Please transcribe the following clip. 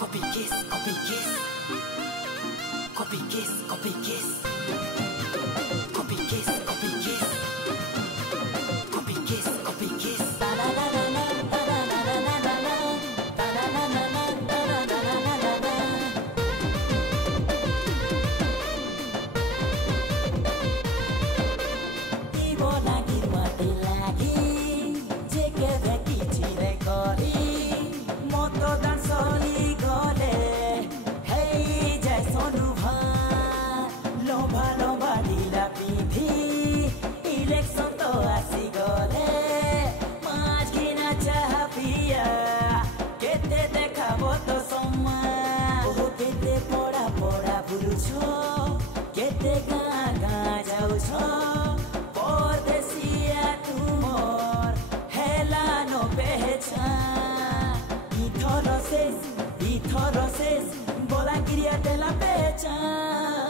Copy kiss, copy kiss. Copy kiss, copy kiss. Copy kiss, copy kiss. Copy kiss, copy kiss. La la la la la la la la la la la. La la la la la la la la la la la. Ibo lagi mati lagi. Jika beki cile kori. Moto dan soli gole. Hey jai sonu bhai. Lomba lomba dila pidhi. Election to asi gole. Maj kina chaha piya. Kete dekhabo to samman. Oh kete poda poda bulucho. Kete gaha gaha jaucho. Pordesiya tumor. Hela no pehchan. Ithoroses, bola quería te la pechan.